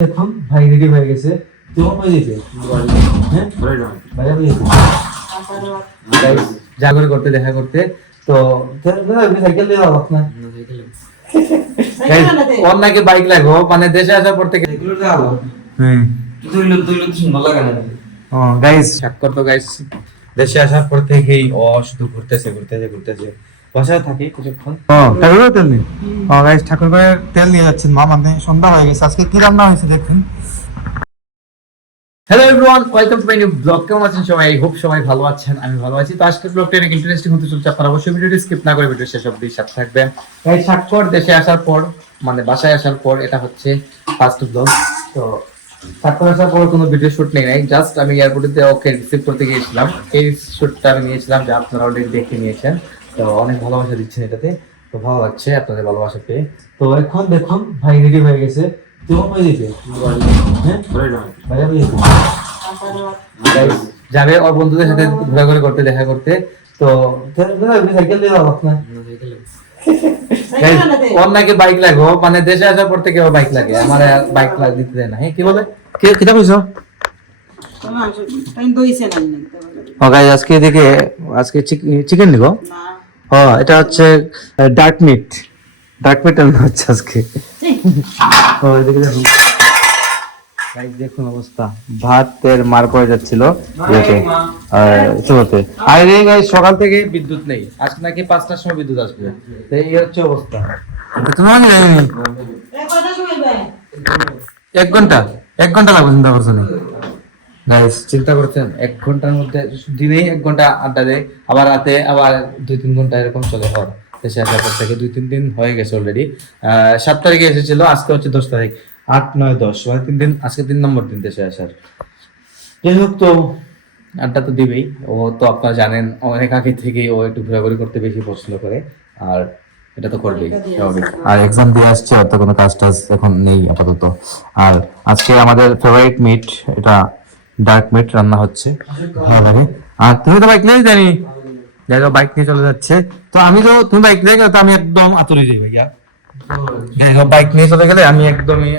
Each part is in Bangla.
এখন ভাই রেডি হয়ে গেছে। তোমার হয়ে যেতে হ্যাঁ ভাইয়া হয়ে যেতে জাগর করতে দেখা করতে তো সাইকেল দিয়ে যাবো আপনার ওর নাকি বাইক লাগবো মানে দেশে আসার পর থেকে এগুলো যাবো। হ্যাঁ সুন্দর লাগে না। ও গাইস স্বাক্ষর তো গাইস দেশে আসার পর থেকেই ও শুধু ঘুরতেছে বাসায় থাকে কিছুক্ষণ। ঠাকুরের তেল নেই। গাইস ঠাকুর করে তেল নিয়ে যাচ্ছেন মা, মানে সন্ধ্যা হয়ে গেছে। আজকে কি রান্না হয়েছে দেখুন। Hello everyone, welcome to my new blog. কেমন আছেন সবাই? আই হোপ সবাই ভালো আছেন, আমি ভালো আছি। তো আজকের ব্লগটা অনেক ইন্টারেস্টিং হতে চলছে, আপনারা অবশ্যই ভিডিওটি স্কিপ না করে ভিডিও শেষ অবধি সাথে থাকবেন। গাইস স্বাক্ষর দেশে আসার পর মানে বাসায় আসার পর এটা হচ্ছে ফার্স্ট ব্লগ। তো স্বাক্ষর আসার পর কোনো ভিডিও শুট নেই, জাস্ট আমি এয়ারপোর্টে ওকে রিসিভ করতে গিয়েছিলাম। এই শুটটা আমি নিয়েছিলাম, যা আপনারা অলরেডি দেখে নিয়েছেন। তো অনেক ভালোবাসা দিচ্ছেন এটাতে, তো ভালো লাগছে আপনাদের ভালোবাসা পেয়ে। তো এখন দেখুন ভাই রেডি হয়ে গেছে। তোমার হয়ে যেতে হ্যাঁ ভাইয়া হয়ে যেতে যাবে ওর বন্ধুদের সাথে ঘোরাঘুরি করতে দেখা করতে। তো সাইকেল দিয়ে যাবো আপনার ওর নাকি বাইক লাগবো মানে দেশে আসার পর থেকে বাইক লাগে, আমার বাইক দিতে দেয় না। হ্যাঁ কি বলে কিটা কইছো? আজকে এদিকে আজকে চিকেন নিব। এটা হচ্ছে ডার্ক মিট রান্না হচ্ছে আজকে। দেখুন অবস্থা, ভাতের মার পড়ে যাচ্ছিল শুরুতে। আর সকাল থেকে বিদ্যুৎ নেই, আজকে নাকি 5টার সময় বিদ্যুৎ আসবে। এই হচ্ছে অবস্থা। এক ঘন্টা লাগবে চিন্তা করছেন? চিন্তা করছেন 1 ঘন্টার মধ্যে দিনেই 1 ঘন্টা আড্ডা দেয়, আবার রাতে আবার 2-3 ঘন্টা এরকম চলে। হওয়ার দেশে আসার পর থেকে 2-3 দিন হয়ে গেছে অলরেডি। 7 তারিখে এসেছিল, আজকে হচ্ছে 10 তারিখ। 8, 9, 10 মানে 3 দিন, আজকে 3 নম্বর দিন দেশে আসার। যাই হোক, তো আড্ডা তো দিবেই। ও তো আপনারা জানেন অনেক আগে থেকে ও একটু ঘোরাঘুরি করতে বেশি পছন্দ করে, আর এটা তো করবেই স্বাভাবিক। আর এক্সাম দিয়ে আসছে, অত কোনো কাজ টাজ এখন নেই আপাতত। আর আজকে আমাদের ফেভারিট মিট, এটা ডার্ক মিট রান্না হচ্ছে, ভালো লাগে। আর তুমি তো বাইক নিয়ে জানি দেখো, বাইক নিয়ে চলে যাচ্ছে। তো আমি তো তুমি বাইক নিয়ে গেলে তো আমি একদম আতরে যাই ভাইয়া। বাইক নিয়ে চলে গেলে আমি একদমই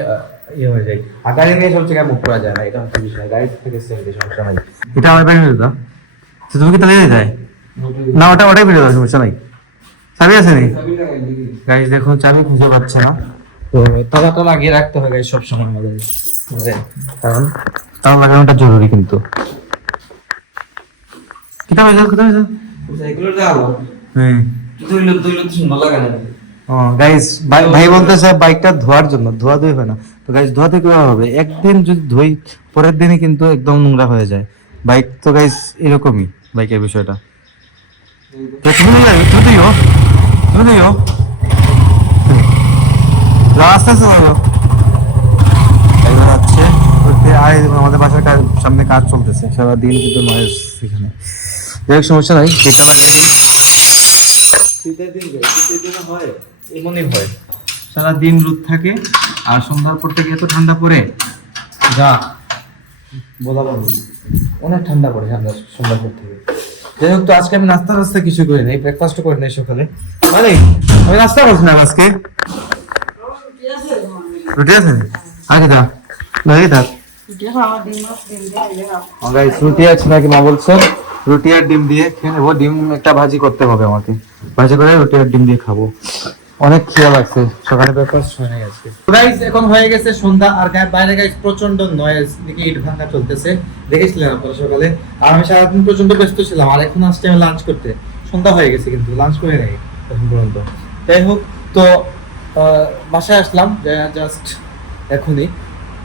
ইয়ে হয়ে যাই। আর গাড়ি নিয়ে চলছে কেমন করা যায় না, এটা হচ্ছে বিষয়। গাড়ি থেকে সমস্যা নাই, এটা আমার বাইক নিয়ে দাও। তুমি কি তাহলে যায় না? ওটাই ভিডিও দাও, সমস্যা নাই। চাবি আছে নি গাইস? দেখুন চাবি খুঁজে পাচ্ছে না, তো তালা তো লাগিয়ে রাখতে হয় গাইস সবসময় আমাদের, কারণ তালা লাগানোটা জরুরি। কিন্তু কিটা হয়ে যাও এগুলো যাবো। হ্যাঁ সুন্দর লাগে না। গাইস ভাই বলতেছে বাইকটা ধোয়ার জন্য, ধোয়া হয় না। তো গাইস ধোয়াতে কিভাবে হবে? একদিন যদি ধুই পরের দিনই কিন্তু একদম নোংরা হয়ে যায় বাইক। তো গাইস এরকমই বাইকের বিষয়টা। আমাদের বাসার সামনে কাজ চলতেছে, সারাদিন কিন্তু নয়েজ এখানে। যাই সমস্যা নাই, এটা লাগাই। শীতের দিনে হয় এমনই হয়, সারাদিন রোদ থাকে আর সন্ধ্যার পর থেকে এত ঠান্ডা পড়ে যা বলা বলো, অনেক ঠান্ডা পড়ে সন্ধ্যার পর থেকে। যাই হোক, তো আজকে আমি নাস্তা কিছু করি নাই, ব্রেকফাস্টও করি নাই সকালে। মানে আমি নাস্তা করছি না আজকে। রুটি আছে আগে থাক রুটি আছে নাকি মা বলছে? রুটি আর ডিম দিয়ে খেয়ে নেবো। ডিম একটা ভাজি করতে হবে আমাকে, ভাজি করে রুটি আর ডিম দিয়ে খাবো। অনেক খিদা লাগছে, সকালে ব্রেকফাস্ট হয়ে গেছে। গাইস এখন হয়ে গেছে সন্ধ্যা, আর বাইরে গাইস প্রচন্ড নয়েজ, দিকে ইট ভাঙা চলতেছে, দেখেছিলেন আপনারা সকালে। আর আমি সারাদিন প্রচন্ড ব্যস্ত ছিলাম, আর এখন আসছে আমি লাঞ্চ করতে। সন্ধ্যা হয়ে গেছে কিন্তু লাঞ্চ করে নাই এখন পর্যন্ত। যাই হোক, তো বাসায় আসলাম জাস্ট এখনই,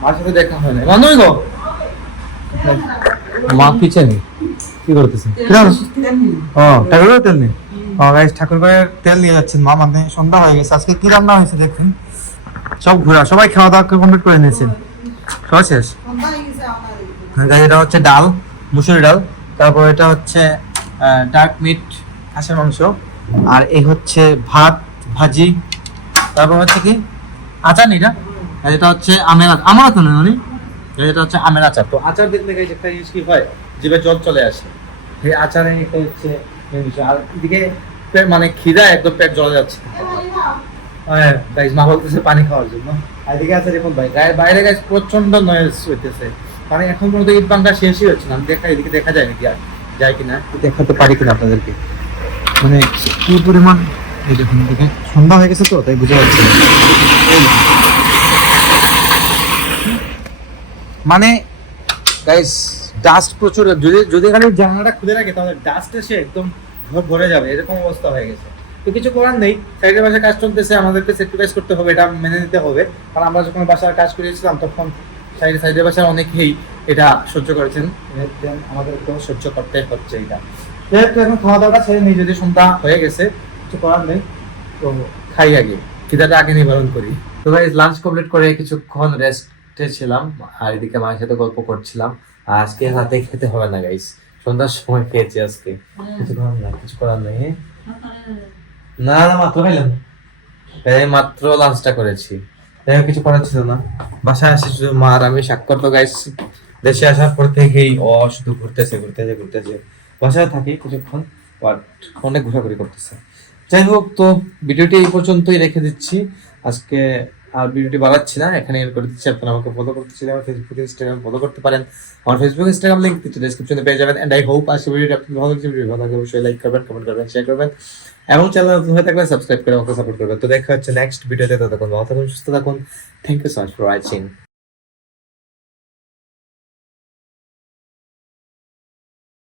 মার সাথে দেখা হয় না। মানুষ গো মা কিচেনে কি করতেছে? ঠাকুরের তেল নেই। ঠাকুর করে তেল নিয়ে যাচ্ছেন মা, মানে সন্ধ্যা হয়ে গেছে। আজকে কি রান্না হয়েছে দেখুন। সব ঘোরা, সবাই খাওয়া দাওয়া কমপ্লিট করে নিয়েছেন, সবাই শেষ। এটা হচ্ছে ডাল, মুসুরি ডাল। তারপর এটা হচ্ছে ডার্ক মিট, হাঁসের মাংস। আর এই হচ্ছে ভাত, ভাজি। তারপর হচ্ছে কি আচার নিটা, এটা হচ্ছে আমের আমার তো নয়, এটা হচ্ছে আমের আচার। তো আচার দেখলে একটা জিনিস কি হয়, জিভে জল চলে আসে। এই আচারে এটা হচ্ছে, আর এদিকে মানে খিদা একদম পেট জ্বলে যাচ্ছে। গাইস মা বলতেছে পানি খাওয়ার জন্য, আর এদিকে আছে দেখুন ভাই বাইরে গাইস প্রচন্ড নয়েজ হইতেছে, মানে এখন পর্যন্ত ঈদ বাংলা শেষই হচ্ছে না। আমি এদিকে দেখা যায় নাকি আর যায় কিনা, দেখাতে পারি কিনা আপনাদেরকে, মানে কি পরিমাণ। এই দেখুন এদিকে সন্ধ্যা হয়ে গেছে তো তাই বুঝে যাচ্ছে না। এই দেখুন। মানে গাইস ডাস্ট প্রচুর, যদি যদি খালি জানালাটা খুলে রাখে তাহলে ডাস্ট এসে একদম ঘর ভরে যাবে, এরকম অবস্থা হয়ে গেছে। তো কিছু করার নেই, সাইডের বাসায় কাজ চলতেছে, আমাদেরকে স্যাক্রিফাইস করতে হবে, এটা মেনে নিতে হবে। কারণ আমরা যখন বাসার কাজ করেছিলাম তখন সাইডের বাসায় অনেকেই এটা সহ্য করেছেন, আমাদেরকেও সহ্য করতে হচ্ছে এটা। যেহেতু এখন খাওয়া দাওয়াটা ছেড়ে নিই, যদি সন্ধ্যা হয়ে গেছে কিছু করার নেই, তো খাই আগে, খিদাটা আগে নিবারণ করি। তো ভাই লাঞ্চ কমপ্লিট করে কিছুক্ষণ রেস্টে ছিলাম, আর এদিকে মায়ের সাথে গল্প করছিলাম। আর আজকে রাতে খেতে হবে না গাইস, সন্ধ্যার সময় খেয়েছি আজকে, কিছু করার নেই। না না মাত্র খাইলাম, এই মাত্র লাঞ্চটা করেছি, কিছু করার ছিল না। বাসায় আসি শুধু মা আর আমি। স্বাক্ষর তো গাইস দেশে আসার পর থেকেই শুধু ঘুরতেছে। বাসায় থাকি কিছুক্ষণ, বাট অনেক ঘোরাঘুরি করতেছে। যাই হোক, তো ভিডিওটি এই পর্যন্তই রেখে দিচ্ছি আজকে, আর ভিডিওটি বাড়াচ্ছি না, এখানে এন্ড করে দিচ্ছি। আপনারা আমাকে ফলো করতেছিলেন, আমার ফেসবুক ইনস্টাগ্রাম ফলো করতে পারেন। আমার ফেসবুক ইনস্টাগ্রাম লিংক ডেসক্রিপশনে পেয়ে যাবেন। এন্ড আই হোপ আজকে ভিডিওটি আপনাদের ভালো লাগছে। ভিডিও ভালো লাগলে অবশ্যই লাইক করবেন, কমেন্ট করবেন, শেয়ার করবেন, এবং চ্যানেল নতুন হয়ে থাকলে সাবস্ক্রাইব করে আমাকে সাপোর্ট করবেন। তো দেখা হচ্ছে নেক্সট ভিডিওতে, ততক্ষণ ভালো থাকুন, সুস্থ থাকুন। Thank you so much for watching.